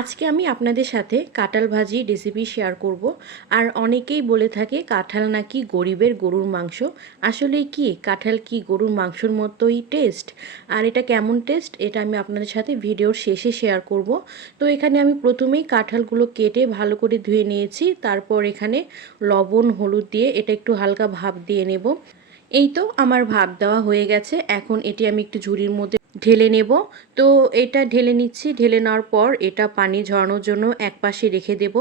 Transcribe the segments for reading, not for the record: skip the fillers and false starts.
আজকে আমি আপনাদের সাথে কাঁঠাল ভাজি রেসিপি শেয়ার করব। আর অনেকেই বলে থাকে কাঁঠাল নাকি গরিবের গরুর মাংস। আসলে কি কাঁঠাল কি গরুর মাংসর মতোই টেস্ট? আর এটা কেমন টেস্ট এটা আমি আপনাদের সাথে ভিডিওর শেষে শেয়ার করব। তো এখানে আমি প্রথমেই কাঁঠালগুলো কেটে ভালো করে ধুয়ে নিয়েছি। তারপর এখানে লবণ হলুদ দিয়ে এটা একটু হালকা ভাপ দিয়ে নেব। এই তো আমার ভাপ দেওয়া হয়ে গেছে। এখন এটি আমি একটু ঝুড়ির মধ্যে ঢেলে নেব। তো এটা ঢেলে নিচ্ছি। ঢেলে নেওয়ার পর এটা পানি ঝরানোর জন্য একপাশে রেখে দেব।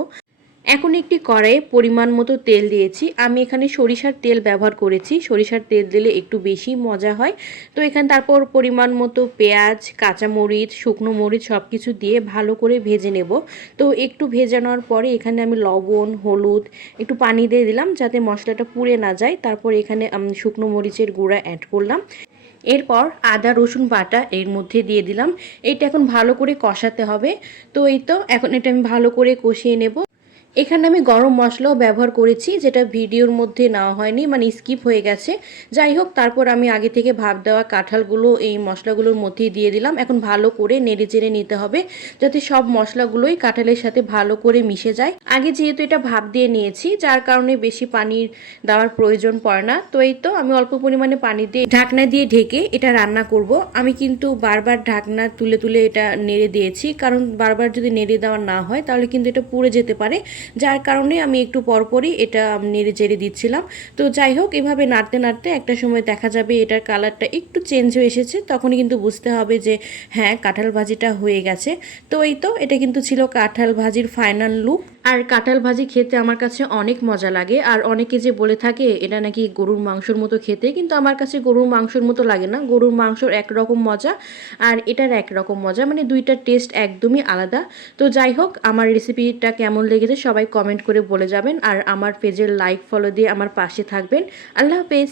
এখন একটি কড়াইয়ে পরিমাণ মতো তেল দিয়েছি। আমি এখানে সরিষার তেল ব্যবহার করেছি। সরিষার তেল দিলে একটু বেশি মজা হয়। তো এখানে তারপর পরিমাণ মতো পেঁয়াজ, কাঁচামরিচ, শুকনো মরিচ সব কিছু দিয়ে ভালো করে ভেজে নেব। তো একটু ভেজে নেওয়ার পরে এখানে আমি লবণ, হলুদ, একটু পানি দিয়ে দিলাম যাতে মশলাটা পুড়ে না যায়। তারপর এখানে শুকনো মরিচের গুঁড়া অ্যাড করলাম। এরপর আদা রসুন বাটা এর মধ্যে দিয়ে দিলাম। এটা এখন ভালো করে কষাতে হবে। তো এই তো এখন এটা আমি ভালো করে কষিয়ে নেব। এখানে আমি গরম মশলাও ব্যবহার করেছি, যেটা ভিডিওর মধ্যে নেওয়া হয়নি, মানে স্কিপ হয়ে গেছে। যাই হোক, তারপর আমি আগে থেকে ভাপ দেওয়া কাঁঠালগুলো এই মশলাগুলোর মধ্যেই দিয়ে দিলাম। এখন ভালো করে নেড়ে চেড়ে নিতে হবে যাতে সব মশলাগুলোই কাঁঠালের সাথে ভালো করে মিশে যায়। আগে যেহেতু এটা ভাপ দিয়ে নিয়েছি, যার কারণে বেশি পানি দেওয়ার প্রয়োজন পড়ে না। তো এই তো আমি অল্প পরিমাণে পানি দিয়ে ঢাকনা দিয়ে ঢেকে এটা রান্না করব। আমি কিন্তু বারবার ঢাকনা তুলে তুলে এটা নেড়ে দিয়েছি, কারণ বারবার যদি নেড়ে দেওয়া না হয় তাহলে কিন্তু এটা পুড়ে যেতে পারে। যার কারণে আমি একটু পরপরই এটা নেড়ে চেড়ে দিচ্ছিলাম। তো যাই হোক, এভাবে নাড়তে নাড়তে একটা সময় দেখা যাবে এটার কালারটা একটু চেঞ্জ হয়ে এসেছে। তখনই কিন্তু বুঝতে হবে যে হ্যাঁ, কাঁঠাল ভাজিটা হয়ে গেছে। তো এই তো এটা কিন্তু ছিল কাঁঠাল ভাজির ফাইনাল লুক। আর কাঁঠাল ভাজি খেতে আমার কাছে অনেক মজা লাগে। আর অনেকে যে বলে থাকে এটা নাকি গরুর মাংসর মতো খেতে, কিন্তু আমার কাছে গরুর মাংসর মতো লাগে না। গরুর মাংসর একরকম মজা আর এটার একরকম মজা, মানে দুইটার টেস্ট একদমই আলাদা। তো যাই হোক, আমার রেসিপিটা কেমন লেগেছে সবাই কমেন্ট করে বলে যাবেন। আর আমার পেজের লাইক ফলো দিয়ে আমার পাশে থাকবেন। আল্লাহ হাফেজ।